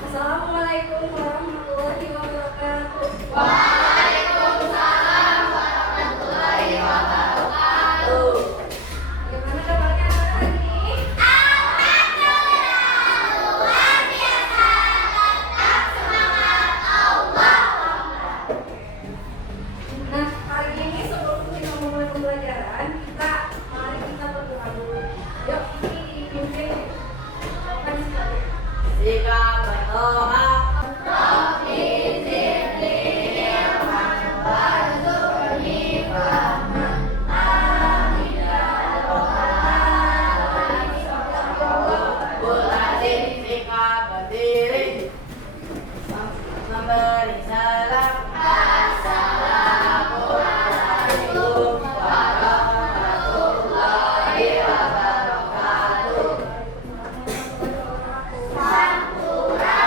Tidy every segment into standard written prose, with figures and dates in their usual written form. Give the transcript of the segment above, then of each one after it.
Assalamualaikum warahmatullahi wabarakatuh. Waalaikumsalam warahmatullahi wabarakatuh. Gimana kabarnya hari ini? Alhamdulillah, luar biasa. Tetap semangat, Allah. Nah, hari ini sebelum kita memulai pembelajaran, mari kita berdoa dulu. Yuk, ini dipimpin Bapak sekalian. Jika berdoa, memberi salam. Assalamualaikum warahmatullahi wabarakatuh.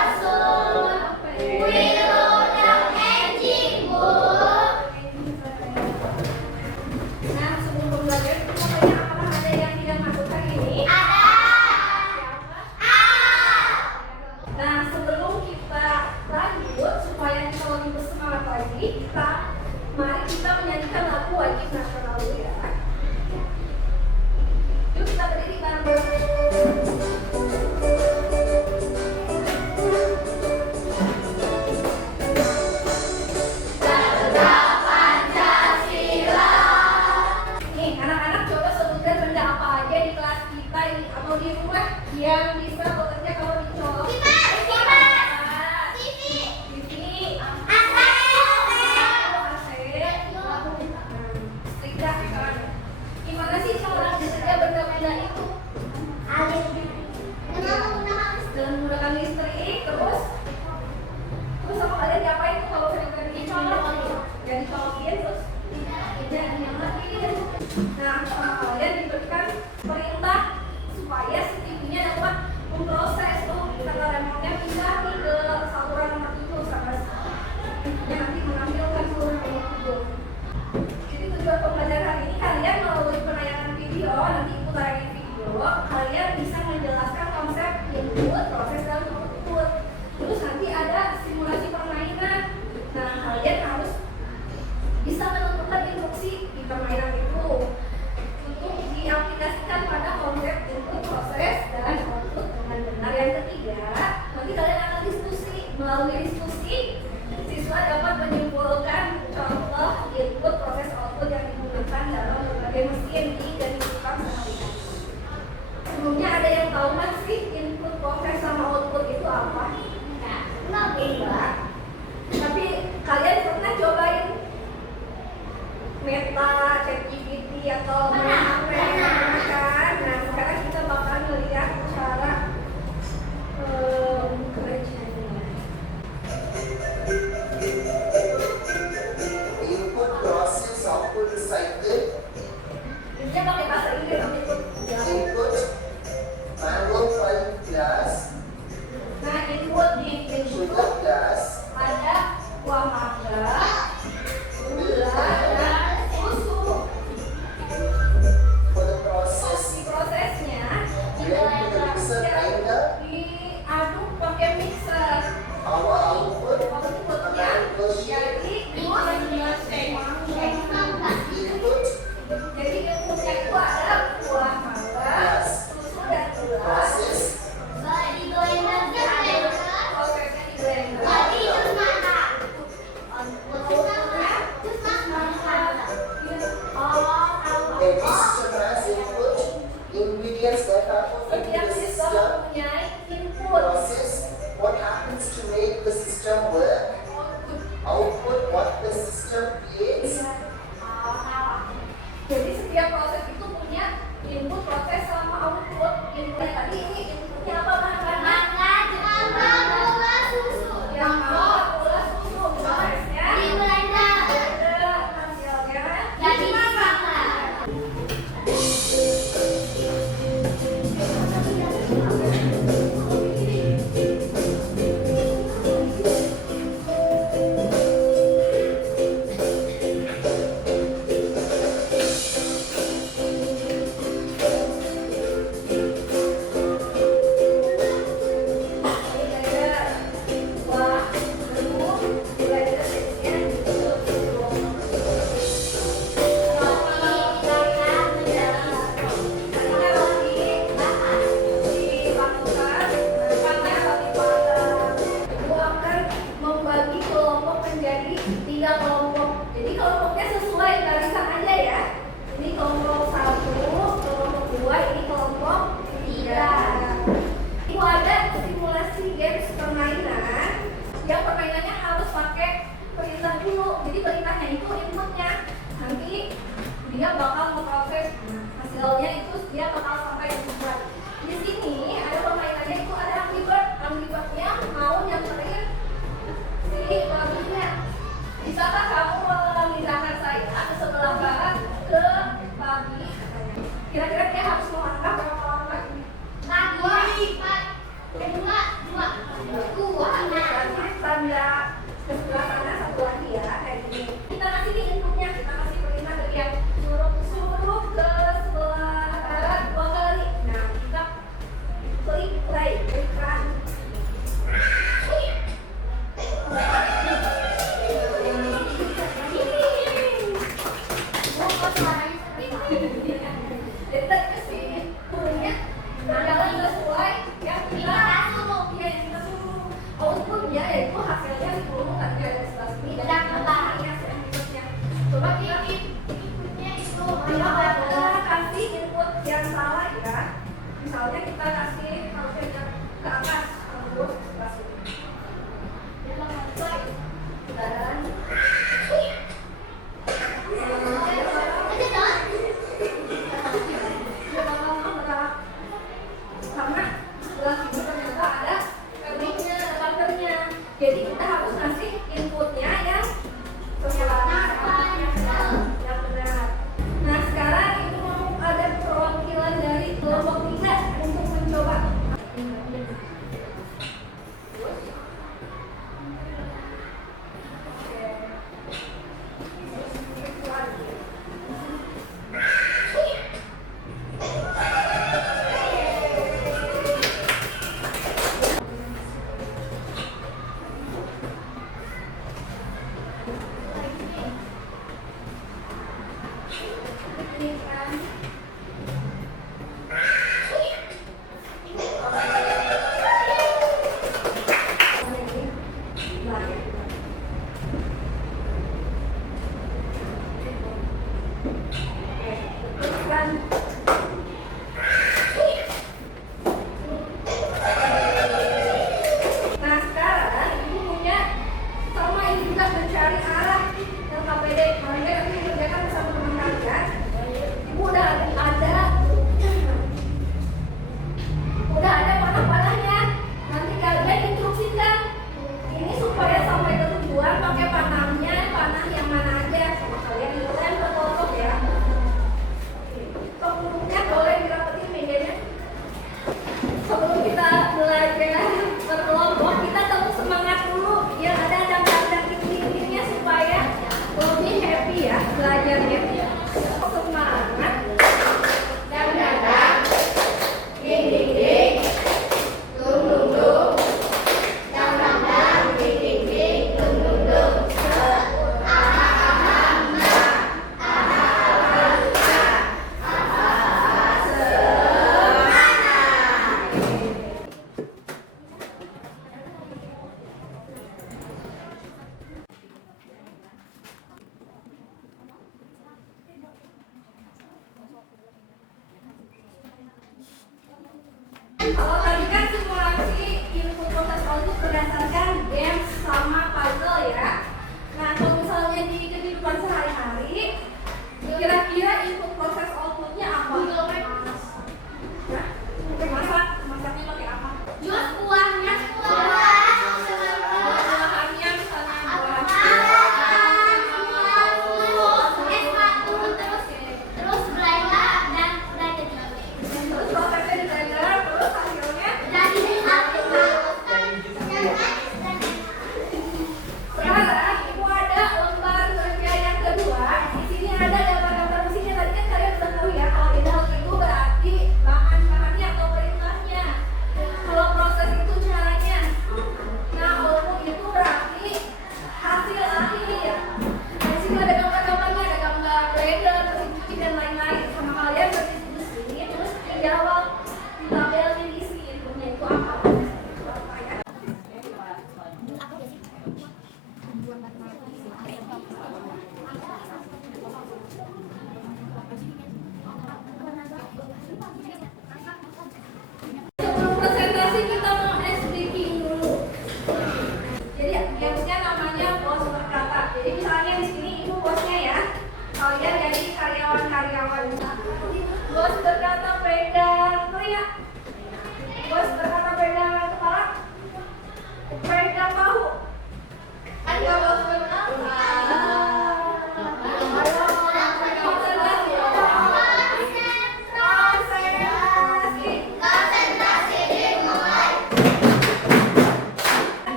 Sampurasun, wilujeng enjing bu. Nah, sebelum pembelajaran, pokoknya apakah ada yang tidak masuk hari ini? Nah, sebelum kita lanjut, supaya kita lebih bersemangat lagi, mari kita menyanyikan lagu wajib nasional dulu ya. Yuk kita berdiri bareng-bareng. Nih, anak-anak coba sebutkan benda apa aja di kelas kita ini atau di rumah yang bisa bekerja kalau dicolok. Gimana sih cara bekerja benda-benda itu? Dengan menggunakan listrik, terus sama kalian diapain tuh kalau sering dicolok? Ya dicolokin terus yang lagi. Nah, sama kalian diberikan perintah supaya si TV-nya dapat memproses tuh kata remote-nya pindah nih ke saluran nomor 7 sama TV-nya nanti mengambilkan seluruh nomor 7. Jadi tujuan pembelajaran hari ini kalian melalui penayangan video, nanti ikut tayangan video, kalian bisa menjelaskan konsep input, proses, dan output. Terus nanti ada simulasi permainan. Nah, kalian harus bisa menentukan instruksi di permainan itu untuk diaplikasikan pada konsep input, proses, dan output dengan benar. Yang ketiga, nanti kalian akan diskusi. Melalui diskusi, siswa dapat menyimpulkan contoh input, proses, output yang digunakan dalam berbagai mesin di kehidupan sehari-hari. Sebelumnya ada yang tahu kan sih input, proses, sama output itu apa? Enggak. Tapi kalian pernah cobain Meta, ChatGPT atau apa kan? Nah, sekarang kita bakal melihat cara kerjanya. Input, process, output, cycle. Ini pakai bahasa Inggris input. Input, mango file glass, Nah, input di itu sugar glass, ada buah mangga, gula, dan susu. for the process, Di prosesnya blend with the mixer grinder. diaduk pakai mixer. Our output, Outputnya jadi input, jadi inputnya itu ada buah mangga, susu dan gula. process, Nah, Yang permainannya harus pakai perintah dulu. Jadi perintahnya itu inputnya. Nanti dia bakal memproses hasilnya itu dia bakal sampai membuat. Di sini ada permainannya itu ada Angry Bird. Angry Bird-nya mau nyamperin si babinya. Bisakah kamu memindahkan saya ke sebelah barat ke babi? Kira-kira dia harus melangkah berapa lama ini? Tanda ke sebelah sana satu lagi ya, kayak gini. Kita kasih di inputnya, kita kasih perintah ke dia suruh ke sebelah barat 2 kali. Nah, kita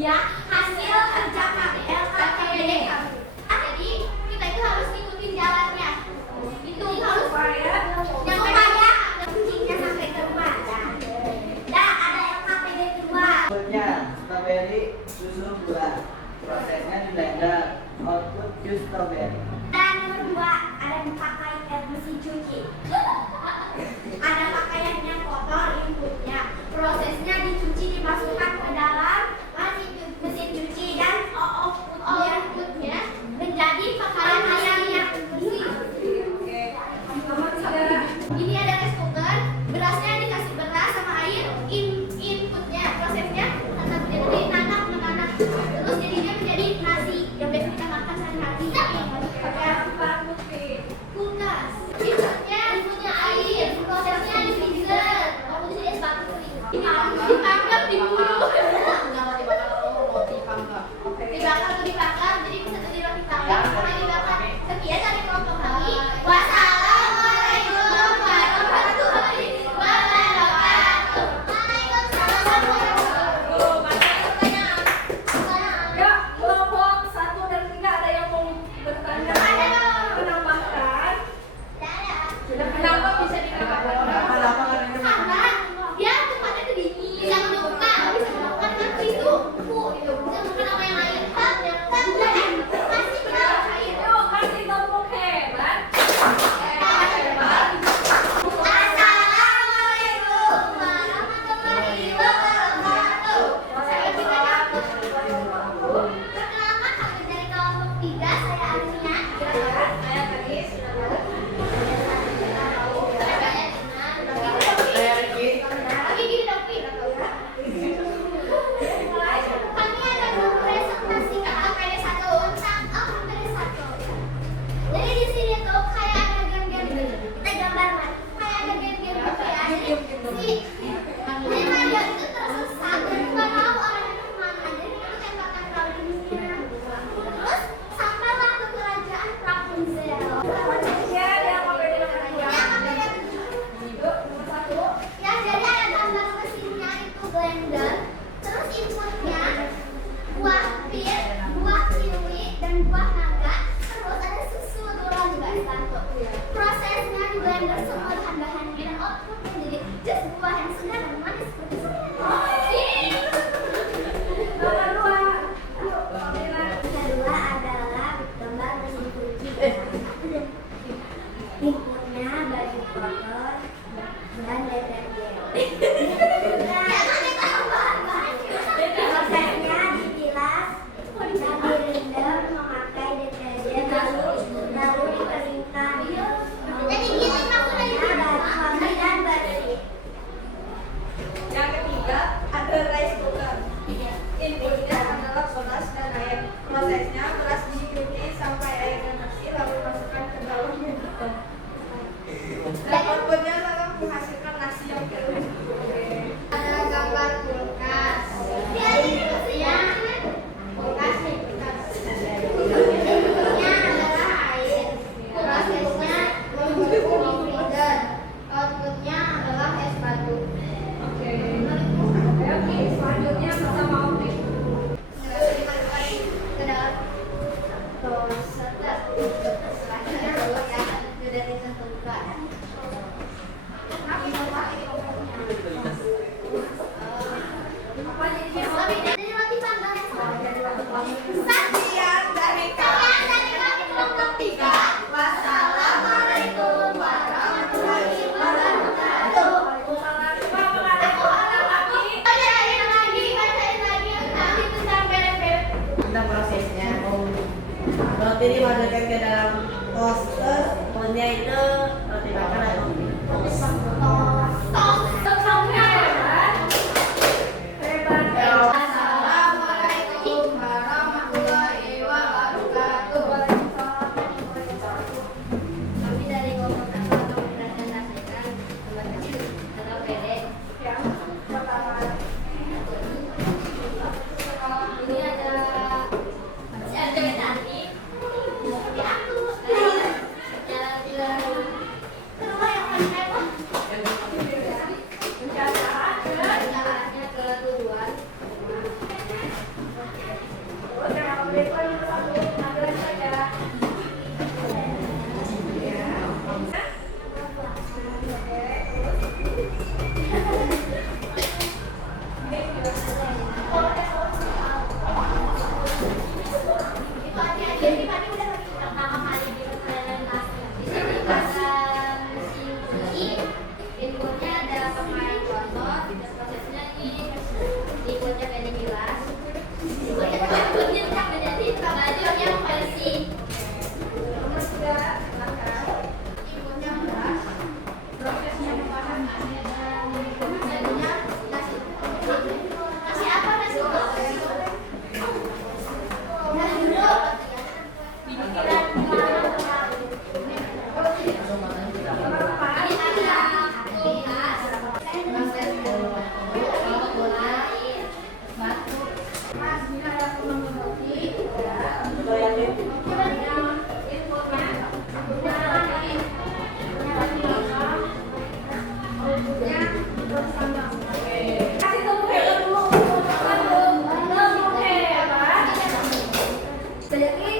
ya hasil kerja KPD kamu. Jadi kita itu harus ngikutin jalannya. Itu harus supaya kuncinya sampai ke rumah. Dah ada yang KPD kedua. Inputnya strawberry, susu gula. Prosesnya di blender. Output jus strawberry. Dan nomor 2 ada pakai mesin cuci. Ada pakaiannya kotor inputnya. Prosesnya dicuci dimasukkan ke dalam mesin cuci dan outputnya menjadi pakaian yang bersih. Ini ada rice cooker, berasnya dikasih beras sama air, inputnya, prosesnya menjadi nanak, terus jadinya menjadi nasi yang biasa kita makan sehari-hari. Kulkas, inputnya air, prosesnya di freezer, outputnya es batu. Ini dipanggang dibulu. Dibakar tuh dibakar, jadi bisa tuh dibakar, sama dibakar. Sekian dari kelompok kami. Wassalamualaikum warahmatullahi wabarakatuh. Waalaikumsalam warahmatullahi wabarakatuh. Ya, kelompok 1 dan 3 ada yang mau bertanya? Menambahkan? Kenapa bisa ditambahkan? Karena dia tempatnya tuh dingin, bisa menunggu, bisa melakukan kan itu empuk gitu, bisa makan sama yang lain. Masih air. Yuk, kasih tepuk hebat. Assalamualaikum warahmatullahi wabarakatuh. Saya Cika Yakut. Perkenalkan kami dari kelompok 3, saya Arnia. Saya Kadis. Saya Ricky. Lagi gini dong, Pi. Kami ada mempresentasikan KPD 1 tentang KPD 1. Jadi di sini tuh kayak ada game-game, kita gambarkan kayak ada game-game gitu ya. Jadi si Mario itu tersesat dan nggak tahu arahnya kemana. Jadi kita tembakan Rapunzel. Terus sampailah ke kerajaan Rapunzel. Ya, yang mau beda dengan Ya, KPD Yuk, nomor 1. ya, jadi ada gambar mesinnya itu blender, terus inputnya buah pir, buah kiwi, dan buah naga, terus ada susu gula juga di satu. Prosesnya di blender semua bahan-bahannya dan outputnya jadi just buah yang segar dan manis seperti ini. Nomor 2. Yuk, Mira. Kedua adalah gambar mesin cuci. Inputnya baju kotor dan deterjen. Prosesnya dibilas dan direndam memakai deterjen lalu dikeringkan. Jadi gini maksudnya wangi dan bersih. Yang ketiga ada rice cooker. Inputnya adalah beras dan air. Prosesnya beras dicuci sampai airnya bersih lalu masukkan ke dalam mixer. Dan outputnya lalu menghasilkan nasi yang kering. Ada gambar kulkas. Inputnya kulkas nih kulkas. Inputnya adalah air. Prosesnya membentuk di freezer. Outputnya adalah es batu. Oke. Oke, selanjutnya bersama Opti. Nggak dimasukkan ke dalam setelah setelahnya ya sudah ditentukan. Apa jadinya? Jadi roti panggang yang sama. Sekian dari Sekian dari kami kelompok 3. Wassalamualaikum warahmatullahi wabarakatuh. Bacain lagi nanti tentang beres-beres. Tentang prosesnya. Roti dimasukkan ke dalam toaster. Punya itu roti bakar atau Assalamualaikum warahmatullahi wabarakatuh. Kami dari kelompok 1 mempresentasikan gambar kecil atau PD. Ini ada tadi. Tapi aku. Jalan-jalan. Depan nomor 1, ambil saja. Ya. Jadi Fani udah pertama kali di presentasi. Di sini ada mesin cuci, inputnya ada pemain contoh, prosesnya ini, inputnya beda jelas. Inputnya tak beda sih, tak baju yang versi. Nomor 3, silakan. Inputnya beras, prosesnya membahan jadinya nasi apa nasi goreng. Nasi goreng. Kasih tepuk tangan dulu untuk tepuk ya, Pak. Jadi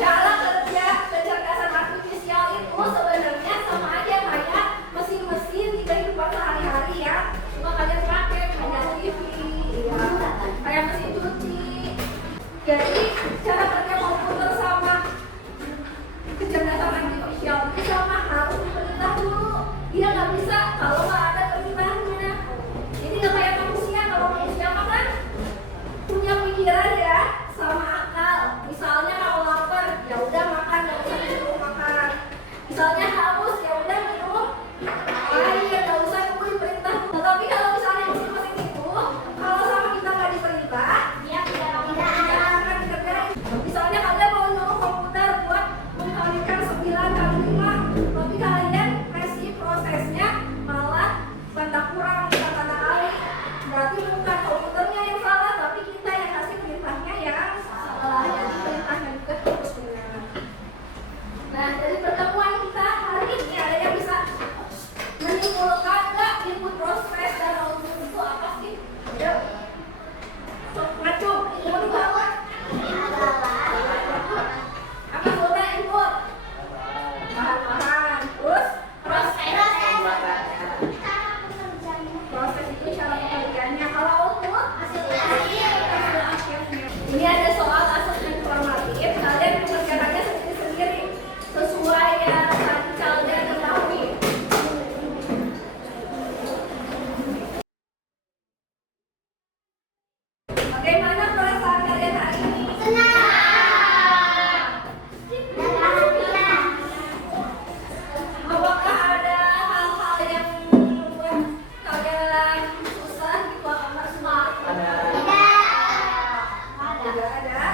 cara kerja kecerdasan artifisial itu sebenarnya sama aja kayak mesin-mesin di kehidupan sehari-hari ya. Cuma kalian pakai kayak TV, ya, kayak mesin cuci. Jadi cara kerja komputer sama kecerdasan artifisial itu sama, harus diperintah dulu. Dia nggak bisa kalau nggak ada perintahnya. Jadi nggak kayak manusia. Kalau manusia mah kan punya pikiran ya, sama akal. Misalnya kalau lapar, ya udah makan, nggak usah disuruh makan. Misalnya haus, ya udah minum air, nggak usah nunggu diperintah. Tapi kalau misalnya mesin-mesin itu, kalau sama kita nggak diperintah, Dia tidak dia akan dikerjain. Misalnya kalian mau nyuruh komputer buat mengkalikan 9 kali 5, tapi kalian kasih prosesnya malah bantah kurang, tanda kali. Berarti bukan komputernya yang salah, tapi kita yang kasih perintahnya yang salah. Jadi perintahnya juga harus benar. Nah, dari pertemuan kita hari ini ada yang bisa menyimpulkan nggak input proses dan output itu apa sih? Ayo. Ngacu, mau dibawa. Apa zona input? Bahan-bahan. Terus proses itu cara pengerjaannya. Kalau output hasil akhirnya. Ini ada soal asesmen formatif. Kalian mengerjakannya sendiri-sendiri sesuai yang tadi kalian ketahui. Bagaimana perasaan kalian hari ini? Apakah ada hal-hal yang membuat kalian susah di kelas semua? Tidak ada.